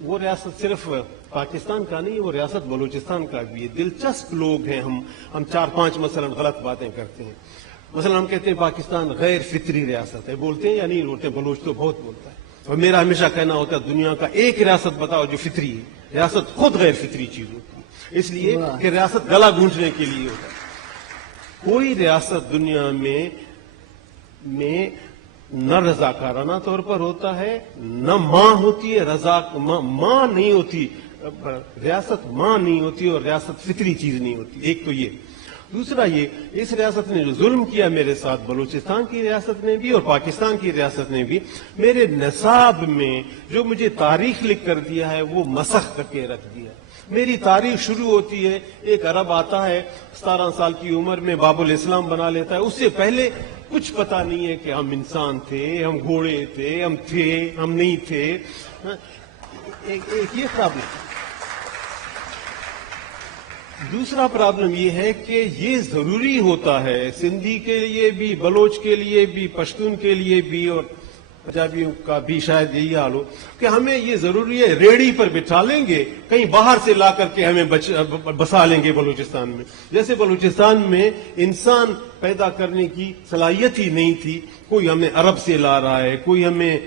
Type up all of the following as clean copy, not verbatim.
وہ ریاست صرف پاکستان کا نہیں، وہ ریاست بلوچستان کا بھی ہے. دلچسپ لوگ ہیں ہم 4-5 مثلا غلط باتیں کرتے ہیں. مثلا ہم کہتے ہیں پاکستان غیر فطری ریاست ہے. بولتے ہیں یا نہیں بولتے؟ بلوچ تو بہت بولتا ہے. اور میرا ہمیشہ کہنا ہوتا ہے دنیا کا ایک ریاست بتاؤ جو فطری ہے. ریاست خود غیر فطری چیز ہوتی ہے، اس لیے کہ ریاست گلا گونجنے کے لیے ہوتا ہے. کوئی ریاست دنیا میں نہ رضاکارانہ طور پر ہوتا ہے، نہ ماں ہوتی ہے. ماں نہیں ہوتی، ریاست ماں نہیں ہوتی، اور ریاست فطری چیز نہیں ہوتی. ایک تو یہ. دوسرا یہ، اس ریاست نے جو ظلم کیا میرے ساتھ، بلوچستان کی ریاست نے بھی اور پاکستان کی ریاست نے بھی، میرے نصاب میں جو مجھے تاریخ لکھ کر دیا ہے وہ مسخ کر کے رکھ دیا. میری تاریخ شروع ہوتی ہے، ایک عرب آتا ہے 17 سال کی عمر میں باب الاسلام بنا لیتا ہے. اس سے پہلے کچھ پتا نہیں ہے کہ ہم انسان تھے، ہم گھوڑے تھے، ہم نہیں تھے. ایک یہ پرابلم. دوسرا پرابلم یہ ہے کہ یہ ضروری ہوتا ہے سندھی کے لیے بھی، بلوچ کے لیے بھی، پشتون کے لیے بھی، اور پنجابیوں کا بھی شاید یہی حال ہو کہ ہمیں یہ ضروری ہے ریڑھی پر بٹھا لیں گے، کہیں باہر سے لا کر کے ہمیں بسا لیں گے بلوچستان میں. جیسے بلوچستان میں انسان پیدا کرنے کی صلاحیت ہی نہیں تھی. کوئی ہمیں عرب سے لا رہا ہے، کوئی ہمیں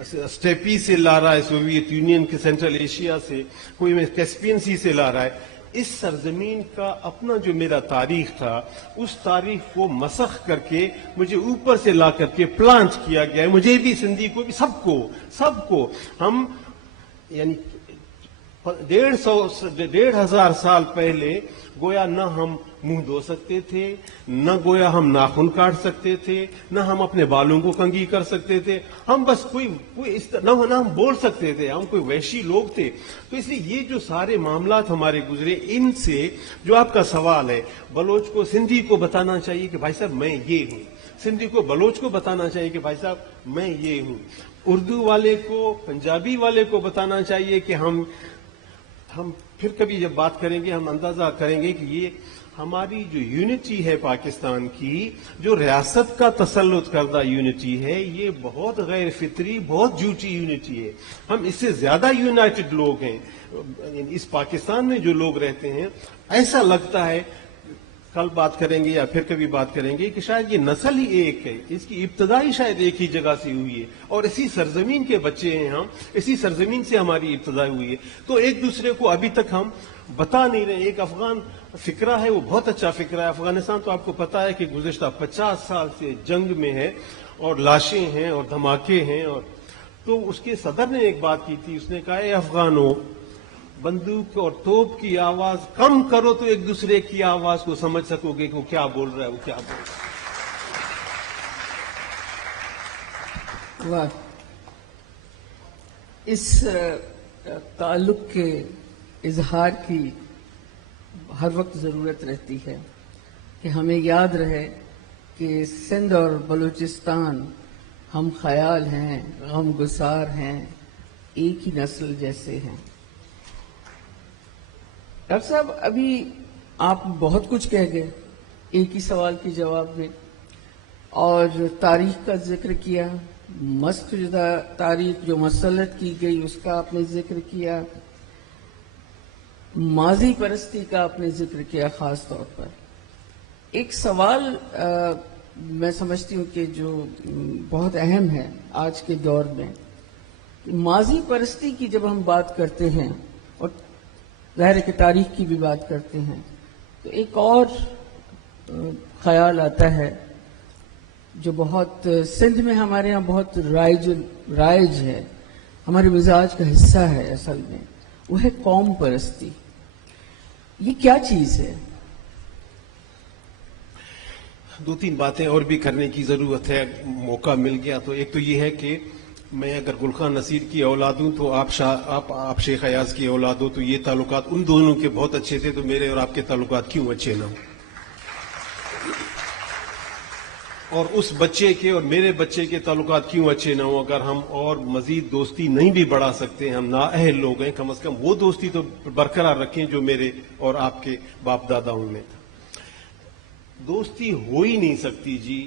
اسٹیپی سے لا رہا ہے، سوویت یونین کے سینٹرل ایشیا سے، کوئی ہمیں کیسپین سی سے لا رہا ہے. اس سرزمین کا اپنا جو میرا تاریخ تھا، اس تاریخ کو مسخ کر کے مجھے اوپر سے لا کر کے پلانٹ کیا گیا ہے. مجھے بھی، سندھی کو بھی، سب کو ہم یعنی 1,500 سال پہلے گویا نہ ہم منہ دھو سکتے تھے، نہ گویا ہم ناخن کاٹ سکتے تھے، نہ ہم اپنے بالوں کو کنگھی کر سکتے تھے. ہم بس نہ ہم بول سکتے تھے، ہم کوئی وحشی لوگ تھے. تو اس لیے یہ جو سارے معاملات ہمارے گزرے، ان سے جو آپ کا سوال ہے، بلوچ کو سندھی کو بتانا چاہیے کہ بھائی صاحب میں یہ ہوں، سندھی کو بلوچ کو بتانا چاہیے کہ بھائی صاحب میں یہ ہوں، اردو والے کو، پنجابی والے کو بتانا چاہیے کہ ہم پھر کبھی جب بات کریں گے ہم اندازہ کریں گے کہ یہ ہماری جو یونٹی ہے پاکستان کی، جو ریاست کا تسلط کردہ یونٹی ہے، یہ بہت غیر فطری، بہت جھوٹی یونٹی ہے. ہم اس سے زیادہ یونائٹڈ لوگ ہیں. اس پاکستان میں جو لوگ رہتے ہیں، ایسا لگتا ہے، کل بات کریں گے یا پھر کبھی بات کریں گے، کہ شاید یہ نسل ہی ایک ہے، اس کی ابتدائی شاید ایک ہی جگہ سے ہوئی ہے، اور اسی سرزمین کے بچے ہیں ہم، اسی سرزمین سے ہماری ابتدا ہوئی ہے. تو ایک دوسرے کو ابھی تک ہم بتا نہیں رہے. ایک افغان فکرہ ہے، وہ بہت اچھا فکرہ ہے. افغانستان تو آپ کو پتا ہے کہ گزشتہ 50 سال سے جنگ میں ہے، اور لاشیں ہیں اور دھماکے ہیں. اور تو اس کے صدر نے ایک بات کی تھی، اس نے کہا اے افغانوں، بندوق اور توپ کی آواز کم کرو تو ایک دوسرے کی آواز کو سمجھ سکو گے کہ وہ کیا بول رہا ہے، وہ کیا بول رہا ہے. واہ، اس تعلق کے اظہار کی ہر وقت ضرورت رہتی ہے کہ ہمیں یاد رہے کہ سندھ اور بلوچستان ہم خیال ہیں، غم گسار ہیں، ایک ہی نسل جیسے ہیں. ڈاکٹر صاحب، ابھی آپ بہت کچھ کہہ گئے ایک ہی سوال کے جواب میں، اور تاریخ کا ذکر کیا، مسخ شدہ تاریخ جو مسلط کی گئی اس کا آپ نے ذکر کیا، ماضی پرستی کا آپ نے ذکر کیا. خاص طور پر ایک سوال میں سمجھتی ہوں کہ جو بہت اہم ہے آج کے دور میں، ماضی پرستی کی جب ہم بات کرتے ہیں اور ظاہر ہے کہ تاریخ کی بھی بات کرتے ہیں، تو ایک اور خیال آتا ہے جو بہت سندھ میں ہمارے ہاں بہت رائج ہے، ہمارے مزاج کا حصہ ہے اصل میں، وہ ہے قوم پرستی. یہ کیا چیز ہے؟ 2-3 باتیں اور بھی کرنے کی ضرورت ہے، موقع مل گیا تو. ایک تو یہ ہے کہ میں اگر گلخان نصیر کی اولاد ہوں تو آپ شیخ ایاز کی اولاد ہو، تو یہ تعلقات ان دونوں کے بہت اچھے تھے، تو میرے اور آپ کے تعلقات کیوں اچھے نہ ہوں؟ اور اس بچے کے اور میرے بچے کے تعلقات کیوں اچھے نہ ہوں؟ اگر ہم اور مزید دوستی نہیں بھی بڑھا سکتے، ہم نااہل لوگ ہیں، کم از کم وہ دوستی تو برقرار رکھیں جو میرے اور آپ کے باپ داداؤں میں. دوستی ہو ہی نہیں سکتی جی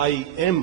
IM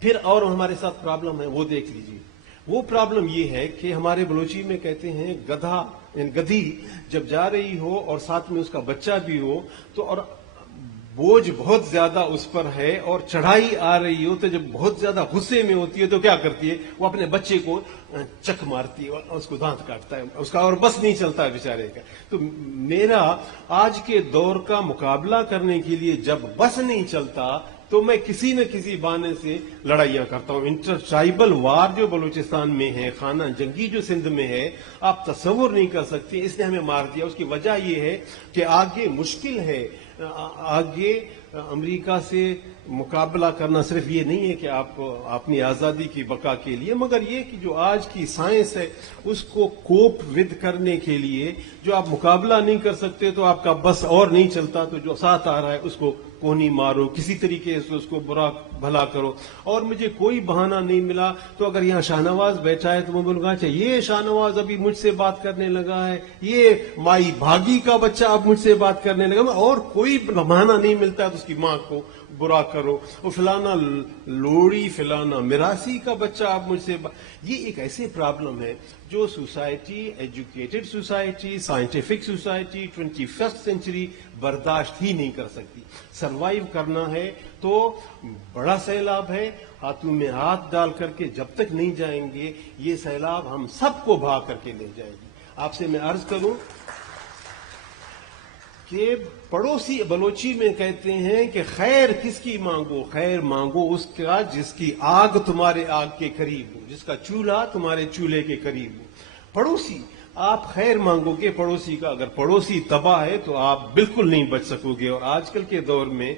پھر اور ہمارے ساتھ پرابلم ہے وہ دیکھ لیجیے. وہ پرابلم یہ ہے کہ ہمارے بلوچی میں کہتے ہیں گدھا گدھی جب جا رہی ہو اور ساتھ میں اس کا بچہ بھی ہو تو اور بوجھ بہت زیادہ اس پر ہے اور چڑھائی آ رہی ہو تو جب بہت زیادہ غصے میں ہوتی ہے تو کیا کرتی ہے, وہ اپنے بچے کو چک مارتی ہے, اس کو دانت کاٹتا ہے, اس کا اور بس نہیں چلتا ہے بیچارے کا. تو میرا آج کے دور کا مقابلہ کرنے کے لیے جب بس نہیں چلتا تو میں کسی نہ کسی بہانے سے لڑائیاں کرتا ہوں. انٹر ٹرائبل وار جو بلوچستان میں ہے, خانہ جنگی جو سندھ میں ہے, آپ تصور نہیں کر سکتے. اس نے ہمیں مار دیا. اس کی وجہ یہ ہے کہ آگے مشکل ہے, آگے امریکہ سے مقابلہ کرنا صرف یہ نہیں ہے کہ آپ اپنی آزادی کی بقا کے لیے, مگر یہ کہ جو آج کی سائنس ہے اس کو کوپ ود کرنے کے لیے جو آپ مقابلہ نہیں کر سکتے تو آپ کا بس اور نہیں چلتا, تو جو ساتھ آ رہا ہے اس کو کونی مارو, کسی طریقے سے اس کو برا بھلا کرو. اور مجھے کوئی بہانہ نہیں ملا تو اگر یہاں شاہ نواز بیٹھا ہے تو میں بولوں گا اچھا یہ شاہ نواز ابھی مجھ سے بات کرنے لگا ہے, یہ مائی بھاگی کا بچہ اب مجھ سے بات کرنے لگا, اور کوئی بہانہ نہیں ملتا ہے تو اس کی ماں کو برا کرو, اور فلانا لوڑی فلانا میراسی کا بچہ اب مجھ سے یہ ایک ایسے پرابلم ہے جو society, educated society, scientific society 21st century برداشت ہی نہیں کر سکتی. سروائیو کرنا ہے تو بڑا سیلاب ہے, ہاتھوں میں ہاتھ ڈال کر کے جب تک نہیں جائیں گے یہ سیلاب ہم سب کو بھا کر کے لے جائے گی. آپ سے میں عرض کروں کہ پڑوسی بلوچی میں کہتے ہیں کہ خیر کس کی مانگو, خیر مانگو اس کا جس کی آگ تمہارے آگ کے قریب ہو, جس کا چولہا تمہارے چولہے کے قریب ہو. پڑوسی آپ خیر مانگو گے پڑوسی کا, اگر پڑوسی تباہ ہے تو آپ بالکل نہیں بچ سکو گے. اور آج کل کے دور میں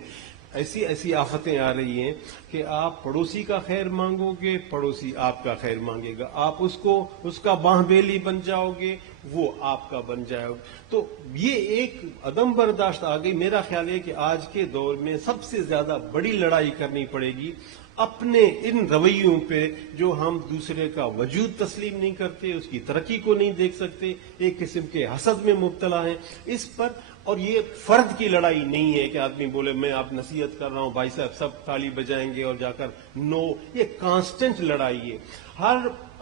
ایسی ایسی آفتیں آ رہی ہیں کہ آپ پڑوسی کا خیر مانگو گے, پڑوسی آپ کا خیر مانگے گا, آپ اس کا باہ بیلی بن جاؤ گے, وہ آپ کا بن جائے گا. تو یہ ایک عدم برداشت آ گئی. میرا خیال ہے کہ آج کے دور میں سب سے زیادہ بڑی لڑائی کرنی پڑے گی اپنے ان رویوں پہ جو ہم دوسرے کا وجود تسلیم نہیں کرتے, اس کی ترقی کو نہیں دیکھ سکتے, ایک قسم کے حسد میں مبتلا ہیں اس پر. اور یہ فرد کی لڑائی نہیں ہے کہ آدمی بولے میں آپ نصیحت کر رہا ہوں بھائی صاحب سب تالی بجائیں گے اور جا کر نو, یہ کانسٹنٹ لڑائی ہے. ہر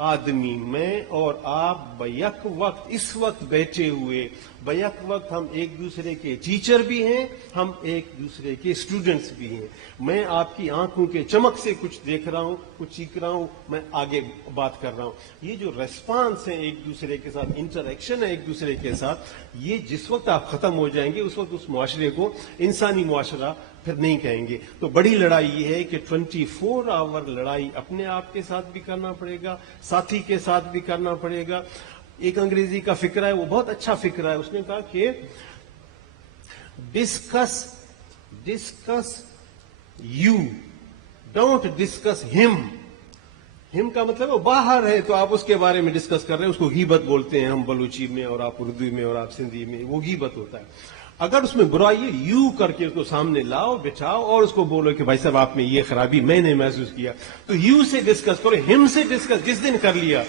آدمی میں اور آپ بیک وقت اس وقت بیٹھے ہوئے بیک وقت ہم ایک دوسرے کے ٹیچر بھی ہیں, ہم ایک دوسرے کے اسٹوڈنٹس بھی ہیں. میں آپ کی آنکھوں کے چمک سے کچھ دیکھ رہا ہوں, کچھ سیکھ رہا ہوں, میں آگے بات کر رہا ہوں. یہ جو ریسپانس ہے ایک دوسرے کے ساتھ, انٹریکشن ہے ایک دوسرے کے ساتھ, یہ جس وقت آپ ختم ہو جائیں گے اس وقت اس معاشرے کو انسانی معاشرہ پھر نہیں کہیں گے. تو بڑی لڑائی یہ ہے کہ 24 آور لڑائی اپنے آپ کے ساتھ بھی کرنا پڑے گا, ساتھی کے ساتھ بھی کرنا پڑے گا. ایک انگریزی کا فکرہ ہے, وہ بہت اچھا فکرہ ہے. اس نے کہا کہ ڈسکس یو, ڈونٹ ڈسکس ہم. ہم کا مطلب وہ باہر ہے تو آپ اس کے بارے میں ڈسکس کر رہے ہیں, اس کو غیبت بولتے ہیں ہم بلوچی میں, اور آپ اردو میں, اور آپ سندھی میں, وہ غیبت ہوتا ہے. اگر اس میں برائی ہے یو کر کے اس کو سامنے لاؤ بچھاؤ اور اس کو بولو کہ بھائی صاحب آپ میں یہ خرابی میں نے محسوس کیا, تو یو سے ڈسکس کرو, ہم سے ڈسکس جس دن کر لیا.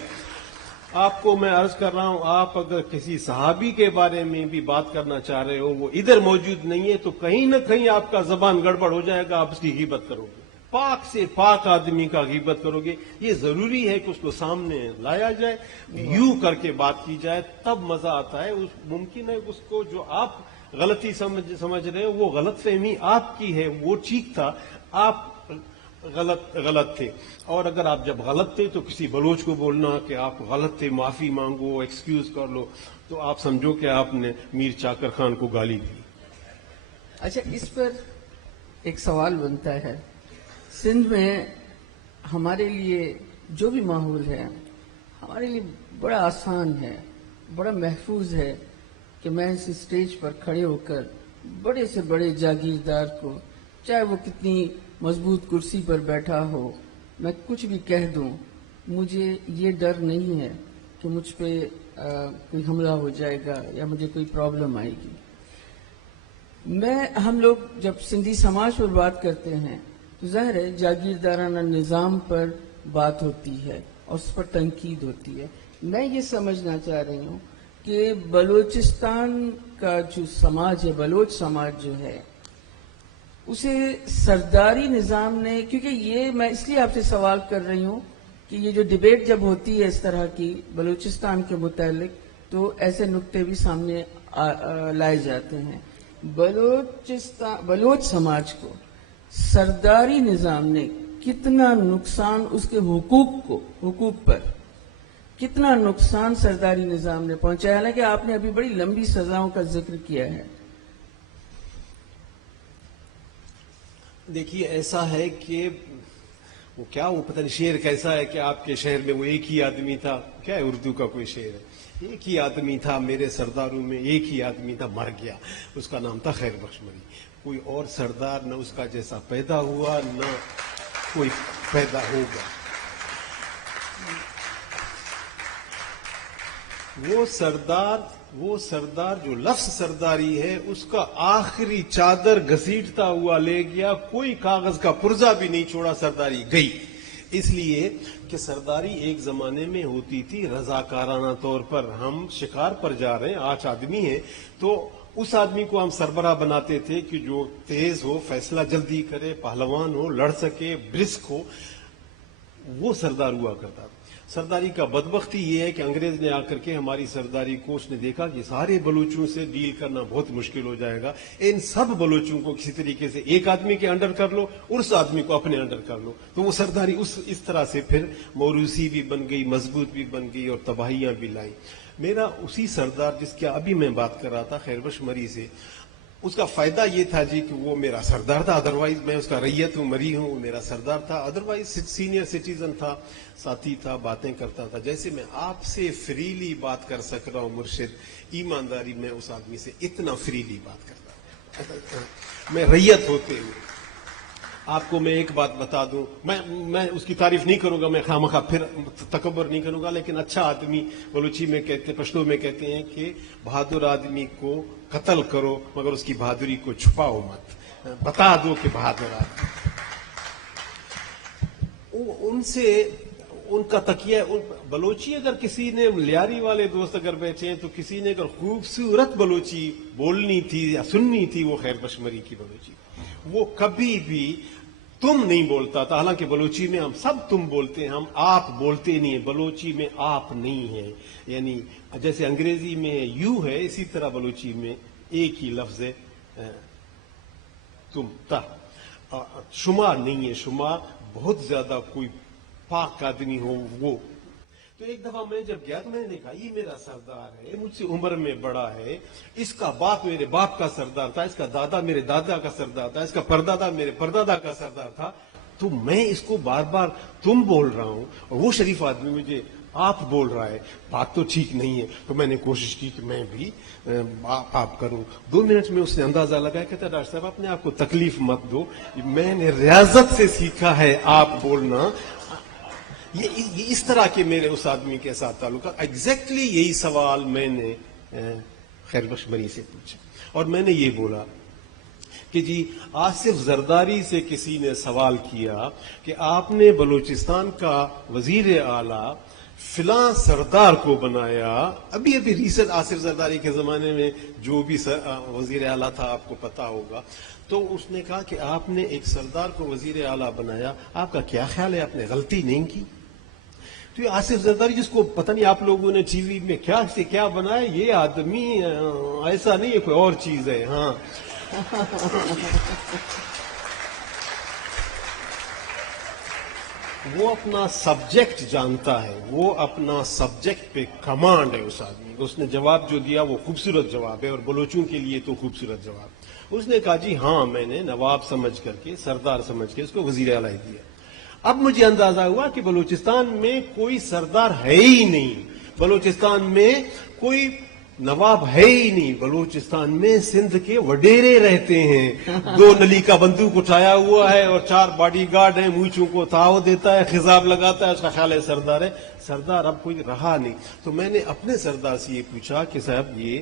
آپ کو میں عرض کر رہا ہوں, آپ اگر کسی صحابی کے بارے میں بھی بات کرنا چاہ رہے ہو, وہ ادھر موجود نہیں ہے, تو کہیں نہ کہیں آپ کا زبان گڑبڑ ہو جائے گا, آپ اس کی غیبت کرو گے. پاک سے پاک آدمی کا غیبت کرو گے. یہ ضروری ہے کہ اس کو سامنے لایا جائے, یوں کر کے بات کی جائے, تب مزہ آتا ہے. ممکن ہے اس کو جو آپ غلطی سمجھ رہے ہو, وہ غلط فہمی آپ کی ہے, وہ ٹھیک تھا, آپ غلط تھے. اور اگر آپ جب غلط تھے تو کسی بلوچ کو بولنا کہ آپ غلط تھے, معافی مانگو, ایکسکیوز کر لو, تو آپ سمجھو کہ آپ نے میر چاکر خان کو گالی دی. اچھا, اس پر ایک سوال بنتا ہے. سندھ میں ہمارے لیے جو بھی ماحول ہے ہمارے لیے بڑا آسان ہے, بڑا محفوظ ہے کہ میں اس اسٹیج پر کھڑے ہو کر بڑے سے بڑے جاگیردار کو, چاہے وہ کتنی مضبوط کرسی پر بیٹھا ہو, میں کچھ بھی کہہ دوں, مجھے یہ ڈر نہیں ہے کہ مجھ پہ کوئی حملہ ہو جائے گا یا مجھے کوئی پرابلم آئے گی. ہم لوگ جب سندھی سماج پر بات کرتے ہیں تو ظاہر ہے جاگیردارانہ نظام پر بات ہوتی ہے اور اس پر تنقید ہوتی ہے. میں یہ سمجھنا چاہ رہی ہوں کہ بلوچستان کا جو سماج ہے, بلوچ سماج جو ہے, اسے سرداری نظام نے، کیونکہ یہ میں اس لیے آپ سے سوال کر رہی ہوں کہ یہ جو ڈیبیٹ جب ہوتی ہے اس طرح کی بلوچستان کے متعلق تو ایسے نکتے بھی سامنے لائے جاتے ہیں. بلوچ سماج کو سرداری نظام نے کتنا نقصان، اس کے حقوق پر کتنا نقصان سرداری نظام نے پہنچایا؟ حالانکہ آپ نے ابھی بڑی لمبی سزاؤں کا ذکر کیا ہے. دیکھیے ایسا ہے کہ وہ پتہ نہیں شعر کیسا ہے کہ آپ کے شہر میں وہ ایک ہی آدمی تھا، کیا ہے اردو کا کوئی شعر ہے، ایک ہی آدمی تھا میرے سرداروں میں، ایک ہی آدمی تھا مر گیا، اس کا نام تھا خیر بخش مری. کوئی اور سردار نہ اس کا جیسا پیدا ہوا نہ کوئی پیدا ہوگا. وہ سردار جو لفظ سرداری ہے اس کا آخری چادر گھسیٹتا ہوا لے گیا، کوئی کاغذ کا پرزہ بھی نہیں چھوڑا، سرداری گئی. اس لیے کہ سرداری ایک زمانے میں ہوتی تھی رضاکارانہ طور پر. ہم شکار پر جا رہے ہیں، 8 آدمی ہیں، تو اس آدمی کو ہم سربراہ بناتے تھے کہ جو تیز ہو، فیصلہ جلدی کرے، پہلوان ہو، لڑ سکے، برسک ہو، وہ سردار ہوا کرتا تھا. سرداری کا بدبختی یہ ہے کہ انگریز نے آ کر کے ہماری سرداری کو اس نے دیکھا کہ سارے بلوچوں سے ڈیل کرنا بہت مشکل ہو جائے گا، ان سب بلوچوں کو کسی طریقے سے ایک آدمی کے انڈر کر لو اور اس آدمی کو اپنے انڈر کر لو. تو وہ سرداری اس طرح سے پھر موروثی بھی بن گئی، مضبوط بھی بن گئی اور تباہیاں بھی لائیں. میرا اسی سردار جس کی ابھی میں بات کر رہا تھا خیر بخش مری سے، اس کا فائدہ یہ تھا جی کہ وہ میرا سردار تھا. ادروائز میں اس کا ریت ہوں، مری ہوں، وہ میرا سردار تھا. ادروائز سینئر سٹیزن تھا، ساتھی تھا، باتیں کرتا تھا. جیسے میں آپ سے فریلی بات کر سک رہا ہوں مرشد، ایمانداری میں اس آدمی سے اتنا فریلی بات کرتا ہوں. میں ریت ہوتے ہوئے آپ کو میں ایک بات بتا دوں، میں اس کی تعریف نہیں کروں گا، میں خواہ پھر تکبر نہیں کروں گا، لیکن اچھا آدمی بلوچی میں کہتے، پشتو میں کہتے ہیں کہ بہادر آدمی کو قتل کرو مگر اس کی بہادری کو چھپاؤ مت، بتا دو کہ بہادر آدمی. ان سے ان کا تکیہ بلوچی، اگر کسی نے لیاری والے دوست اگر بیٹھے ہیں تو کسی نے اگر خوبصورت بلوچی بولنی تھی یا سننی تھی وہ خیر بخش مری کی بلوچی. وہ کبھی بھی تم نہیں بولتا تھا، حالانکہ بلوچی میں ہم سب تم بولتے ہیں، ہم آپ بولتے نہیں ہیں. بلوچی میں آپ نہیں ہے، یعنی جیسے انگریزی میں یو ہے اسی طرح بلوچی میں ایک ہی لفظ ہے تم تا، شما نہیں ہے. شما بہت زیادہ کوئی پاک آدمی ہو وہ. تو ایک دفعہ میں جب گیا تو میں نے دیکھا یہ میرا سردار ہے، مجھ سے عمر میں بڑا ہے، اس کا باپ میرے باپ کا سردار تھا، اس کا دادا میرے دادا کا سردار تھا، اس کا پردادا میرے پردادا کا سردار تھا. تو میں اس کو بار بار تم بول رہا ہوں اور وہ شریف آدمی مجھے آپ بول رہا ہے، بات تو ٹھیک نہیں ہے. تو میں نے کوشش کی کہ میں بھی آپ کروں. 2 منٹ میں اس نے اندازہ لگایا، کہتا ڈاکٹر صاحب اپنے آپ کو تکلیف مت دو، میں نے ریاضت سے سیکھا ہے آپ بولنا. یہ اس طرح کے میرے اس آدمی کے ساتھ تعلقات. ایگزیکٹلی یہی سوال میں نے خیر بخش مری سے پوچھا اور میں نے یہ بولا کہ جی آصف زرداری سے کسی نے سوال کیا کہ آپ نے بلوچستان کا وزیر اعلیٰ فلاں سردار کو بنایا. ابھی ریسنٹ آصف زرداری کے زمانے میں جو بھی وزیر اعلیٰ تھا آپ کو پتا ہوگا. تو اس نے کہا کہ آپ نے ایک سردار کو وزیر اعلیٰ بنایا، آپ کا کیا خیال ہے، آپ نے غلطی نہیں کی؟ تو یہ آصف زرداری جس کو پتہ نہیں آپ لوگوں نے ٹی وی میں کیا سے کیا بنایا، یہ آدمی ایسا نہیں ہے، کوئی اور چیز ہے. ہاں وہ اپنا سبجیکٹ جانتا ہے، وہ اپنا سبجیکٹ پہ کمانڈ ہے اس آدمی. اس نے جواب جو دیا وہ خوبصورت جواب ہے اور بلوچوں کے لیے تو خوبصورت جواب. اس نے کہا جی ہاں میں نے نواب سمجھ کر کے، سردار سمجھ کے اس کو وزیر اعلیٰ دیا. اب مجھے اندازہ ہوا کہ بلوچستان میں کوئی سردار ہے ہی نہیں، بلوچستان میں کوئی نواب ہے ہی نہیں، بلوچستان میں سندھ کے وڈیرے رہتے ہیں. 2 نلی کا بندوق اٹھایا ہوا ہے اور 4 باڈی گارڈ ہیں، مونچھوں کو تاؤ دیتا ہے، خضاب لگاتا ہے، اس کا خیال ہے سردار ہے. سردار اب کوئی رہا نہیں. تو میں نے اپنے سردار سے یہ پوچھا کہ صاحب یہ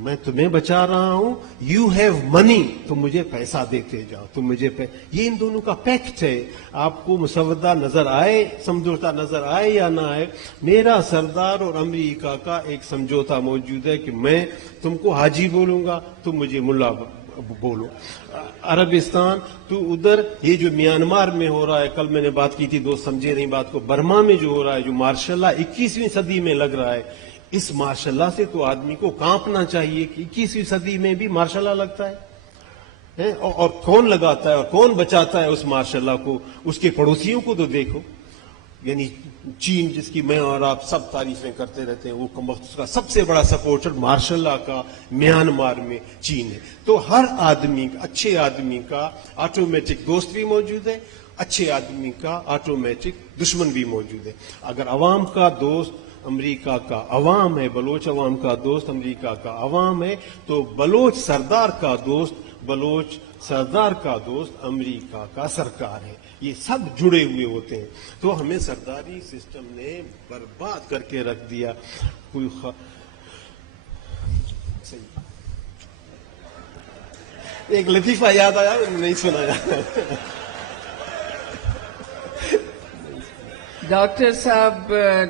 میں تمہیں بچا رہا ہوں, یو ہیو منی, تم مجھے پیسہ دیتے جاؤ, تم مجھے یہ ان دونوں کا پیکٹ ہے. آپ کو مسودہ نظر آئے, سمجھوتا نظر آئے یا نہ آئے, میرا سردار اور امریکہ کا ایک سمجھوتا موجود ہے کہ میں تم کو حاجی بولوں گا, تم مجھے ملا بولو. عربستان تو ادھر, یہ جو میانمار میں ہو رہا ہے, کل میں نے بات کی تھی, دوست سمجھے نہیں بات کو, برما میں جو ہو رہا ہے, جو مارشاء اللہ 21ویں صدی میں لگ رہا ہے, اس ماشاء اللہ سے تو آدمی کو کانپنا چاہیے کہ 21ویں صدی میں بھی ماشاء اللہ لگتا ہے. اور کون لگاتا ہے اور کون بچاتا ہے اس ماشاء اللہ کو؟ اس کے پڑوسیوں کو تو دیکھو. یعنی چین جس کی میں اور آپ سب تعریفیں کرتے رہتے ہیں, وہ اس کا سب سے بڑا سپورٹر مارشاء اللہ کا میانمار میں چین ہے. تو ہر آدمی, اچھے آدمی کا آٹومیٹک دوست بھی موجود ہے, اچھے آدمی کا آٹومیٹک دشمن بھی موجود ہے. اگر عوام کا دوست امریکہ کا عوام ہے, بلوچ عوام کا دوست امریکہ کا عوام ہے, تو بلوچ سردار کا دوست امریکہ کا سرکار ہے. یہ سب جڑے ہوئے ہوتے ہیں. تو ہمیں سرداری سسٹم نے برباد کر کے رکھ دیا. ایک لطیفہ یاد آیا, نہیں سنایا. ڈاکٹر صاحب,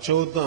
14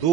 2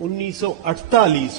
1948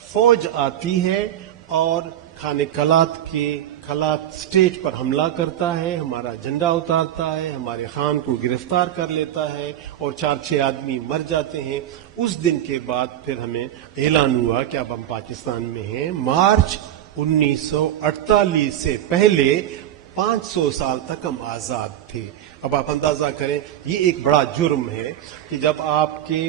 فوج آتی ہے اور خانہ کلات اسٹیج پر حملہ کرتا ہے، ہمارا جھنڈا اتارتا ہے، ہمارے خان کو گرفتار کر لیتا ہے اور 4-6 آدمی مر جاتے ہیں. اس دن کے بعد پھر ہمیں اعلان ہوا کہ اب ہم پاکستان میں ہیں. مارچ 1948 سے پہلے 500 سال تک ہم آزاد تھے. اب آپ اندازہ کریں، یہ ایک بڑا جرم ہے کہ جب آپ کے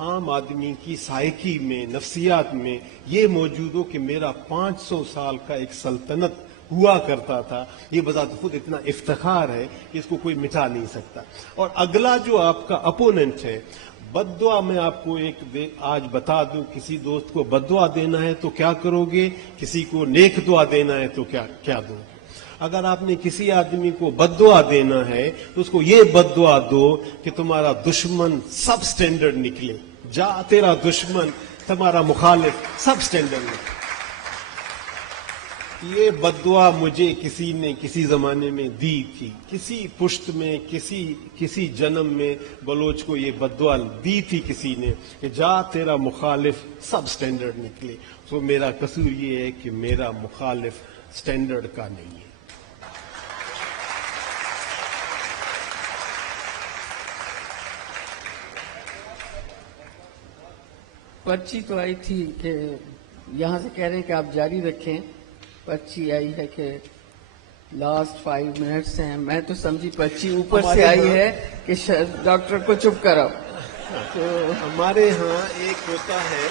عام آدمی کی سائیکی میں، نفسیات میں یہ موجود ہو کہ میرا 500 سال کا ایک سلطنت ہوا کرتا تھا، یہ بذات خود اتنا افتخار ہے کہ اس کو کوئی مٹا نہیں سکتا. اور اگلا جو آپ کا اپوننٹ ہے، بد دعا میں آپ کو آج بتا دوں، کسی دوست کو بد دعا دینا ہے تو کیا کرو گے، کسی کو نیک دعا دینا ہے تو کیا دو گے. اگر آپ نے کسی آدمی کو بد دعا دینا ہے تو اس کو یہ بد دعا دو کہ تمہارا دشمن سب سٹینڈرڈ نکلے. جا تیرا دشمن، تمہارا مخالف سب سٹینڈرڈ نکلے. یہ بد دعا مجھے کسی نے کسی زمانے میں دی تھی، کسی پشت میں، کسی جنم میں بلوچ کو یہ بد دعا دی تھی کسی نے کہ جا تیرا مخالف سب سٹینڈرڈ نکلے. تو میرا قصور یہ ہے کہ میرا مخالف سٹینڈرڈ کا نہیں ہے. پرچی تو آئی تھی کہ یہاں سے کہہ رہے ہیں کہ آپ جاری رکھیں. پرچی آئی ہے کہ لاسٹ 5 منٹس ہیں. میں تو سمجھی پرچی اوپر سے آئی ہے کہ ڈاکٹر کو چپ کراؤ. تو ہمارے ہاں ایک ہوتا ہے،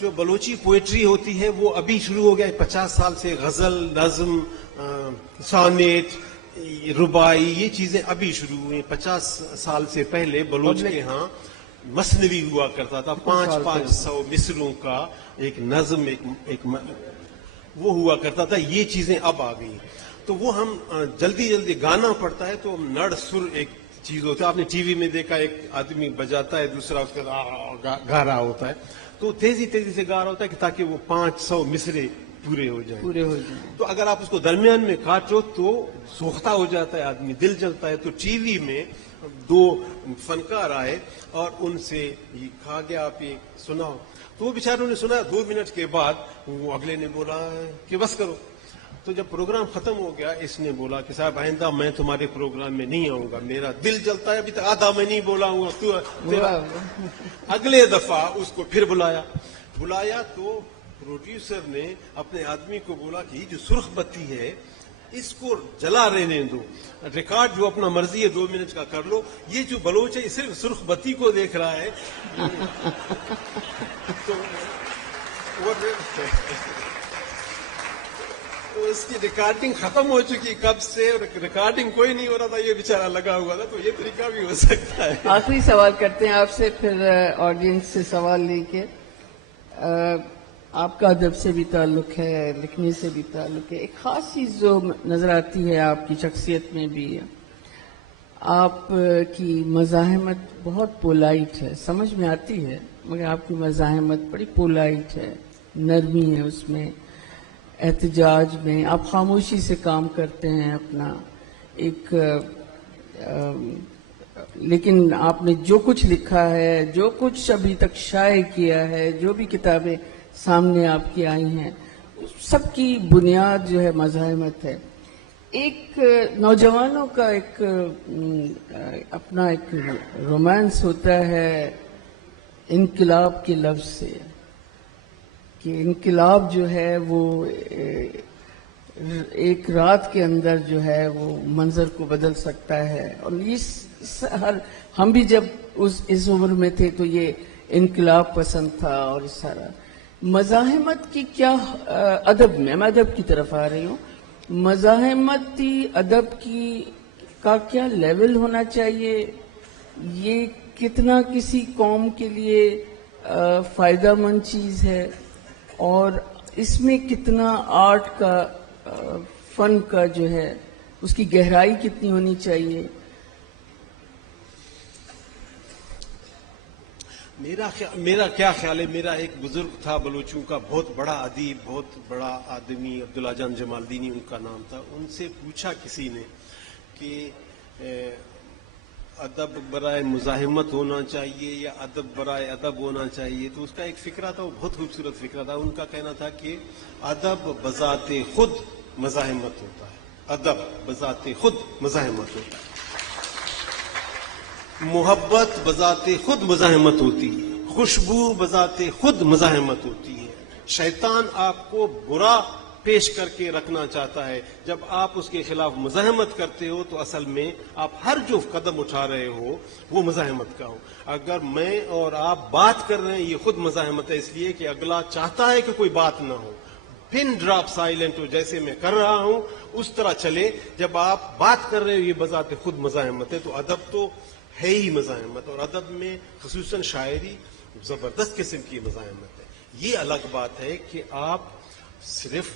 جو بلوچی پوئٹری ہوتی ہے وہ ابھی شروع ہو گیا. 50 سال سے غزل، نظم، سانیٹ، ربائی، یہ چیزیں ابھی شروع ہوئی. 50 سال سے پہلے بلوچ کے ہاں مثنوی ہوا کرتا تھا، 500 مصروں کا ایک نظم، ایک وہ ہوا کرتا تھا. یہ چیزیں اب آ گئی. تو وہ ہم جلدی گانا پڑتا ہے تو نڑ سر ایک چیز ہوتا ہے. آپ نے ٹی وی میں دیکھا، ایک آدمی بجاتا ہے، دوسرا اس کا گا رہا ہوتا ہے. تو تیزی سے گا رہا ہوتا ہے کہ تاکہ وہ 500 مصرے پورے ہو جائیں. تو اگر آپ اس کو درمیان میں کاٹو تو سوختہ ہو جاتا ہے آدمی، دل جلتا ہے. تو ٹی وی میں 2 فنکار آئے اور ان سے یہ کہا گیا آپ یہ سناؤ. تو وہ بیچاروں نے سنا. 2 منٹ کے بعد وہ اگلے نے بولا کہ بس کرو. تو جب پروگرام ختم ہو گیا، اس نے بولا کہ صاحب آئندہ میں تمہارے پروگرام میں نہیں آؤں گا، میرا دل جلتا ہے، ابھی تک آدھا میں نہیں بولا ہوں گا. اگلے دفعہ اس کو پھر بلایا تو پروڈیوسر نے اپنے آدمی کو بولا کہ یہ جو سرخ بتی ہے اس کو جلا رہنے دو، ریکارڈ جو اپنا مرضی ہے 2 منٹ کا کر لو. یہ جو بلوچ ہے یہ صرف سرخ بتی کو دیکھ رہا ہے. تو اس کی ریکارڈنگ ختم ہو چکی کب سے، اور ریکارڈنگ کوئی نہیں ہو رہا تھا، یہ بیچارہ لگا ہوا تھا. تو یہ طریقہ بھی ہو سکتا ہے. آخری سوال کرتے ہیں آپ سے، پھر آڈینس سے سوال لے کے. آپ کا ادب سے بھی تعلق ہے، لکھنے سے بھی تعلق ہے. ایک خاص چیز جو نظر آتی ہے آپ کی شخصیت میں بھی، آپ کی مزاحمت بہت پولائٹ ہے، سمجھ میں آتی ہے، مگر آپ کی مزاحمت بڑی پولائٹ ہے، نرمی ہے اس میں، احتجاج میں. آپ خاموشی سے کام کرتے ہیں اپنا ایک، لیکن آپ نے جو کچھ لکھا ہے، جو کچھ ابھی تک شائع کیا ہے، جو بھی کتابیں سامنے آپ کی آئی ہیں، سب کی بنیاد جو ہے مزاحمت ہے. ایک نوجوانوں کا ایک اپنا ایک رومانس ہوتا ہے انقلاب کے لفظ سے، کہ انقلاب جو ہے وہ ایک رات کے اندر جو ہے وہ منظر کو بدل سکتا ہے. اور ہم بھی جب اس عمر میں تھے تو یہ انقلاب پسند تھا. اور اس سارا مزاحمت کی کیا ادب میں ادب کی طرف آ رہی ہوں، مزاحمتی ادب کا کیا لیول ہونا چاہیے، یہ کتنا کسی قوم کے لیے فائدہ مند چیز ہے، اور اس میں کتنا آرٹ کا، فن کا جو ہے اس کی گہرائی کتنی ہونی چاہیے. میرا کیا خیال ہے، میرا ایک بزرگ تھا بلوچوں کا، بہت بڑا ادیب، بہت بڑا آدمی، عبداللہ جان جمالدینی ان کا نام تھا. ان سے پوچھا کسی نے کہ ادب برائے مزاحمت ہونا چاہیے یا ادب برائے ادب ہونا چاہیے، تو اس کا ایک فکرہ تھا، وہ بہت خوبصورت فکرہ تھا. ان کا کہنا تھا کہ ادب بذات خود مزاحمت ہوتا ہے، ادب بذات خود مزاحمت ہوتا ہے. محبت بذات خود مزاحمت ہوتی ہے، خوشبو بذات خود مزاحمت ہوتی ہے. شیطان آپ کو برا پیش کر کے رکھنا چاہتا ہے. جب آپ اس کے خلاف مزاحمت کرتے ہو تو اصل میں آپ ہر جو قدم اٹھا رہے ہو وہ مزاحمت کا ہو. اگر میں اور آپ بات کر رہے ہیں یہ خود مزاحمت ہے، اس لیے کہ اگلا چاہتا ہے کہ کوئی بات نہ ہو. پن ڈراپ سائلنٹ ہو، جیسے میں کر رہا ہوں اس طرح چلے. جب آپ بات کر رہے ہو یہ بذات خود مزاحمت ہے. تو ادب تو ہے ہی مزاحمت، اور ادب میں خصوصاً شاعری زبردست قسم کی مزاحمت ہے. یہ الگ بات ہے کہ آپ صرف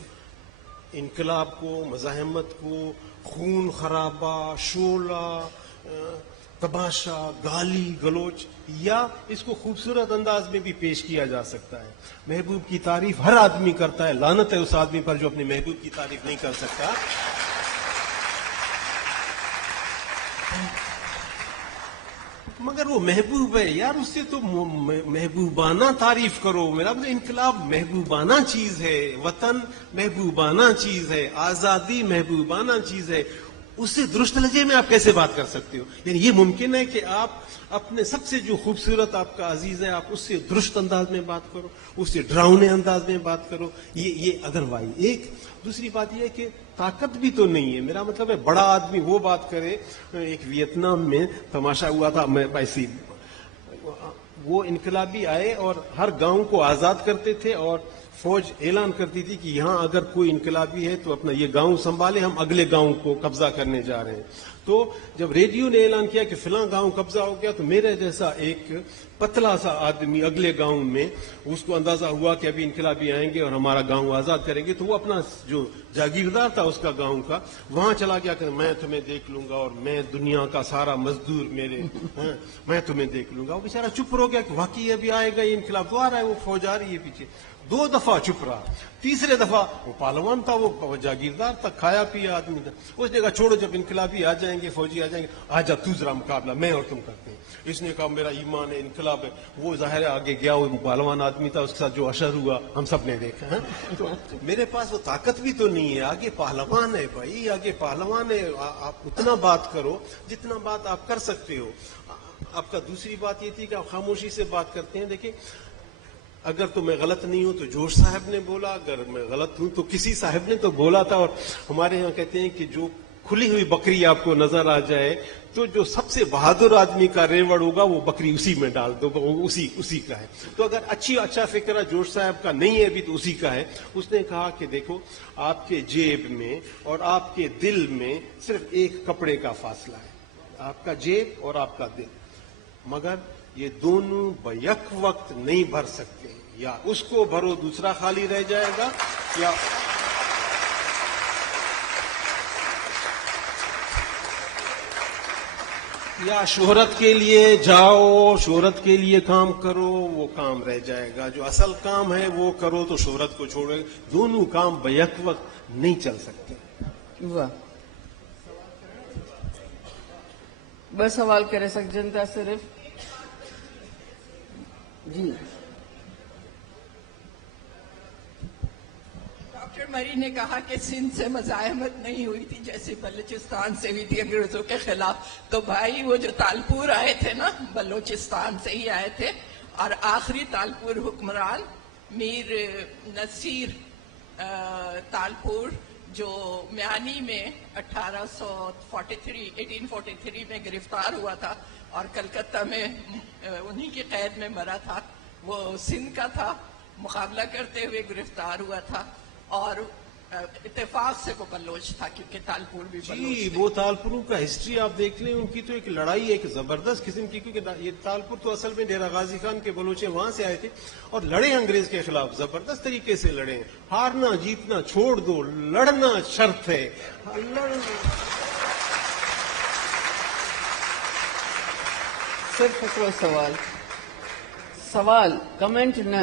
انقلاب کو، مزاحمت کو، خون خرابہ، شعلہ، تماشا، گالی گلوچ، یا اس کو خوبصورت انداز میں بھی پیش کیا جا سکتا ہے. محبوب کی تعریف ہر آدمی کرتا ہے، لعنت ہے اس آدمی پر جو اپنے محبوب کی تعریف نہیں کر سکتا. مگر وہ محبوب ہے یار، اس سے تو محبوبانہ تعریف کرو. میرا مطلب انقلاب محبوبانہ چیز ہے، وطن محبوبانہ چیز ہے، آزادی محبوبانہ چیز ہے. اس سے درست لہجے میں آپ کیسے بات کر سکتے ہو؟ یعنی یہ ممکن ہے کہ آپ اپنے سب سے جو خوبصورت آپ کا عزیز ہے آپ اس سے درست انداز میں بات کرو، اس سے ڈراؤنے انداز میں بات کرو. یہ ادروائز. ایک دوسری بات یہ ہے کہ طاقت بھی تو نہیں ہے. میرا مطلب ہے بڑا آدمی وہ بات کرے. ایک ویتنام میں تماشا ہوا تھا، میں ایسی وہ انقلابی آئے اور ہر گاؤں کو آزاد کرتے تھے، اور فوج اعلان کرتی تھی کہ یہاں اگر کوئی انقلابی ہے تو اپنا یہ گاؤں سنبھالے، ہم اگلے گاؤں کو قبضہ کرنے جا رہے ہیں. تو جب ریڈیو نے اعلان کیا کہ فلاں گاؤں قبضہ ہو گیا، تو میرے جیسا ایک پتلا سا آدمی اگلے گاؤں میں، اس کو اندازہ ہوا کہ ابھی انقلابی آئیں گے اور ہمارا گاؤں آزاد کریں گے. تو وہ اپنا جو جاگیردار تھا اس کا گاؤں کا، وہاں چلا گیا کہ میں تمہیں دیکھ لوں گا، اور میں دنیا کا سارا مزدور میرے میں تمہیں دیکھ لوں گا. وہ بیچارہ چپ ہو گیا کہ واقعی ابھی آئے گا یہ انقلاب. تو آ رہا ہے، وہ فوج آ رہی ہے پیچھے. 2 دفعہ چپ رہا. تیسرے دفعہ وہ پہلوان تھا، وہ جاگیردار تھا، کھایا پیا آدمی تھا. اس نے کہا چھوڑو، جب انقلابی آ جائیں گے، فوجی آ جائیں گے، آجا تو ذرا مقابلہ میں اور تم کرتے ہیں. اس نے کہا میرا ایمان ہے، انقلاب ہے. وہ ظاہر ہے آگے گیا، وہ پہلوان آدمی تھا، اس کے ساتھ جو اشر ہوا ہم سب نے دیکھا. تو میرے پاس وہ طاقت بھی تو نہیں ہے. آگے پہلوان ہے بھائی، آگے پہلوان ہے. آپ اتنا بات کرو جتنا بات آپ کر سکتے ہو. آپ کا دوسری بات یہ تھی کہ آپ خاموشی سے بات کرتے ہیں. دیکھیں، اگر تو میں غلط نہیں ہوں تو جوش صاحب نے بولا، اگر میں غلط ہوں تو کسی صاحب نے تو بولا تھا. اور ہمارے ہاں کہتے ہیں کہ جو کھلی ہوئی بکری آپ کو نظر آ جائے تو جو سب سے بہادر آدمی کا ریوڑ ہوگا وہ بکری اسی میں ڈال دو، اسی کا ہے. تو اگر اچھا فکرہ جوش صاحب کا نہیں ہے ابھی تو اسی کا ہے. اس نے کہا کہ دیکھو، آپ کے جیب میں اور آپ کے دل میں صرف ایک کپڑے کا فاصلہ ہے، آپ کا جیب اور آپ کا دل. مگر یہ دونوں بیک وقت نہیں بھر سکتے. یا اس کو بھرو دوسرا خالی رہ جائے گا، یا شہرت کے لیے جاؤ، شہرت کے لیے کام کرو، وہ کام رہ جائے گا. جو اصل کام ہے وہ کرو تو شہرت کو چھوڑو. دونوں کام بیک وقت نہیں چل سکتے. واہ، بس سوال کرے سک جنتا صرف جی. ڈاکٹر مری نے کہا کہ سندھ سے مزاحمت نہیں ہوئی تھی جیسے بلوچستان سے ہوئی تھی انگریزوں کے خلاف. تو بھائی وہ جو تالپور آئے تھے نا، بلوچستان سے ہی آئے تھے، اور آخری تالپور حکمران میر نصیر تالپور جو میانی میں 1843 میں گرفتار ہوا تھا اور کلکتہ میں انہی کی قید میں مرا تھا. وہ سندھ کا تھا، مقابلہ کرتے ہوئے گرفتار ہوا تھا، اور اتفاق سے وہ بلوچ تھا کیونکہ تالپور بھی بلوچ جی. تھے. وہ تالپوروں کا ہسٹری آپ دیکھ لیں، ان کی تو ایک لڑائی ایک زبردست قسم کی، کیونکہ یہ تالپور تو اصل میں ڈیرہ غازی خان کے بلوچے وہاں سے آئے تھے اور لڑے انگریز کے خلاف، زبردست طریقے سے لڑے. ہارنا جیتنا چھوڑ دو، لڑنا شرط ہے. صرف ہکڑو سوال کمنٹ نہ.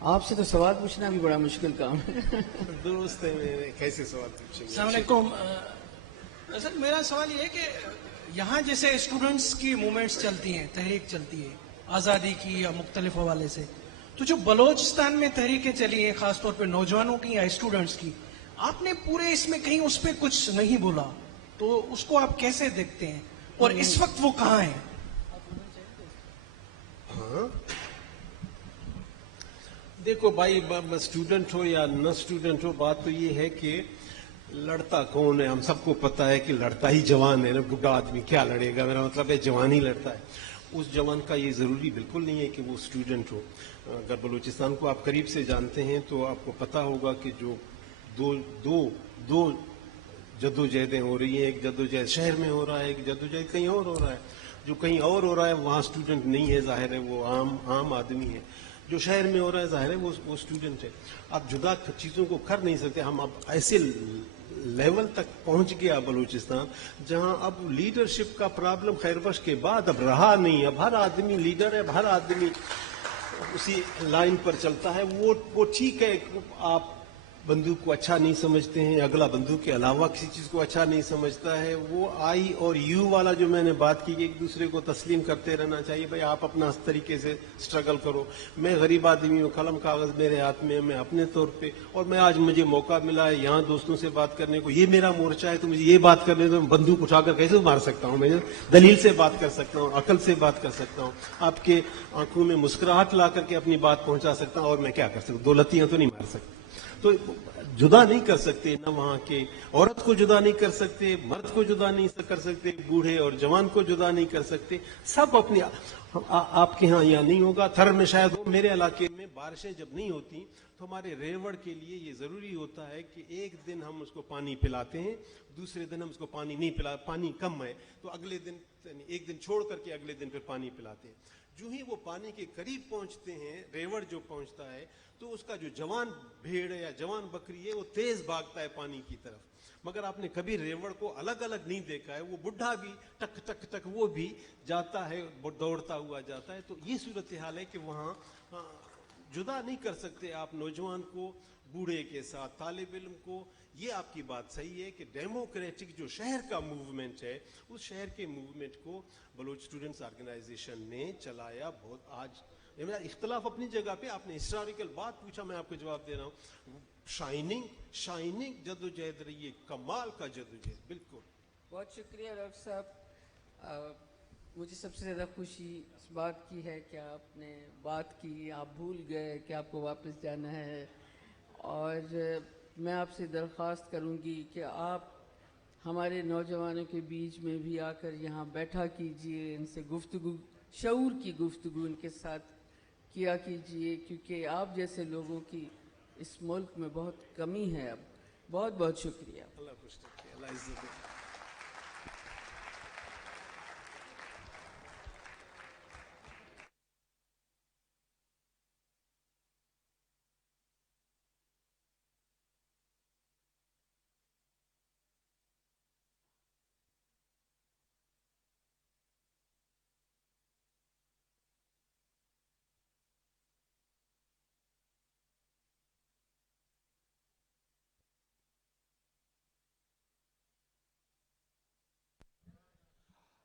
آپ سے تو سوال پوچھنا بھی بڑا مشکل کام ہے. دوست ہیں میرے, کیسے سوال پوچھیں گے؟ السلام علیکم. سر میرا سوال یہ ہے کہ یہاں جیسے اسٹوڈنٹس کی موومنٹس چلتی ہیں, تحریک چلتی ہے آزادی کی یا مختلف حوالے سے, تو جو بلوچستان میں تحریکیں چلی ہیں خاص طور پہ نوجوانوں کی یا اسٹوڈنٹس کی, آپ نے پورے اس میں کہیں اس پہ کچھ نہیں بولا, تو اس کو آپ کیسے دیکھتے ہیں اور اس وقت وہ کہاں ہیں؟ ہاں دیکھو بھائی, اسٹوڈنٹ ہو یا نہ اسٹوڈنٹ ہو, بات تو یہ ہے کہ لڑتا کون ہے. ہم سب کو پتا ہے کہ لڑتا ہی جوان ہے نا. بڈھا آدمی کیا لڑے گا؟ میرا مطلب ہے جوان ہی لڑتا ہے. اس جوان کا یہ ضروری بالکل نہیں ہے کہ وہ اسٹوڈنٹ ہو. اگر بلوچستان کو آپ قریب سے جانتے ہیں تو آپ کو پتا ہوگا کہ جو دو جدوجہدیں ہو رہی ہیں. ایک جدوجہد شہر میں ہو رہا ہے, ایک جدوجہد کہیں اور ہو رہا ہے. جو کہیں اور ہو رہا ہے وہاں اسٹوڈنٹ نہیں ہے, ظاہر ہے وہ عام آدمی ہے. جو شہر میں ہو رہا ہے ظاہر ہے وہ اسٹوڈنٹ ہے. آپ جدا چیزوں کو کر نہیں سکتے. ہم اب ایسے لیول تک پہنچ گیا بلوچستان جہاں اب لیڈرشپ کا پرابلم خیربخش کے بعد اب رہا نہیں. اب ہر آدمی لیڈر ہے, اب ہر آدمی اسی لائن پر چلتا ہے. وہ ٹھیک ہے, آپ بندوق کو اچھا نہیں سمجھتے ہیں, اگلا بندوق کے علاوہ کسی چیز کو اچھا نہیں سمجھتا ہے. وہ آئی اور یو والا جو میں نے بات کی کہ ایک دوسرے کو تسلیم کرتے رہنا چاہیے. بھائی آپ اپنا اس طریقے سے سٹرگل کرو. میں غریب آدمی ہوں, قلم کاغذ میرے ہاتھ میں, میں اپنے طور پہ, اور میں آج مجھے موقع ملا ہے یہاں دوستوں سے بات کرنے کو, یہ میرا مورچہ ہے, تو مجھے یہ بات کرنے تو میں بندوق اٹھا کر کیسے مار سکتا ہوں؟ میں دلیل سے بات کر سکتا ہوں, عقل سے بات کر سکتا ہوں, آپ کے آنکھوں میں مسکراہٹ لا کر کے اپنی بات پہنچا سکتا ہوں. اور میں کیا کر سکتا ہوں؟ دو لتیاں تو نہیں مار سکتا. تو جدا نہیں کر سکتے, نہ وہاں کے عورت کو جدا نہیں کر سکتے, مرد کو جدا نہیں کر سکتے, بوڑھے اور جوان کو جدا نہیں کر سکتے. سب اپنی آپ کے ہاں یا نہیں ہوگا, تھر میں شاید ہو. میرے علاقے میں بارشیں جب نہیں ہوتی تو ہمارے ریوڑ کے لیے یہ ضروری ہوتا ہے کہ ایک دن ہم اس کو پانی پلاتے ہیں, دوسرے دن ہم اس کو پانی نہیں پلا, پانی کم ہے تو اگلے دن ایک دن چھوڑ کر کے اگلے دن پھر پانی پلاتے ہیں. جو ہی وہ پانی کے قریب پہنچتے ہیں, ریوڑ جو پہنچتا ہے, تو اس کا جو جوان بھیڑ ہے یا جوان بکری ہے وہ تیز بھاگتا ہے پانی کی طرف. مگر آپ نے کبھی ریوڑ کو الگ الگ نہیں دیکھا ہے. وہ بڈھا بھی ٹک ٹک ٹک وہ بھی جاتا ہے, دوڑتا ہوا جاتا ہے. تو یہ صورتحال ہے کہ وہاں جدا نہیں کر سکتے آپ نوجوان کو بوڑھے کے ساتھ, طالب علم کو. یہ آپ کی بات صحیح ہے کہ ڈیموکریٹک جو شہر کا موومنٹ ہے, اس شہر کے موومنٹ کو بلوچ اسٹوڈنٹس آرگنائزیشن نے چلایا. بہت آج میرا اختلاف اپنی جگہ پہ, آپ نے ہسٹوریکل بات پوچھا, میں آپ کو جواب دے رہا ہوں. شائننگ جدوجہد رہی ہے, کمال کا جدوجہد. بالکل. بہت شکریہ ڈاکٹر صاحب. مجھے سب سے زیادہ خوشی اس بات کی ہے کہ آپ نے بات کی, آپ بھول گئے کہ آپ کو واپس جانا ہے. اور میں آپ سے درخواست کروں گی کہ آپ ہمارے نوجوانوں کے بیچ میں بھی آ کر یہاں بیٹھا کیجئے, ان سے گفتگو, شعور کی گفتگو ان کے ساتھ کیا کیجئے, کیونکہ آپ جیسے لوگوں کی اس ملک میں بہت کمی ہے اب. بہت بہت شکریہ. اللہ خوش رکھے, اللہ عزت دے.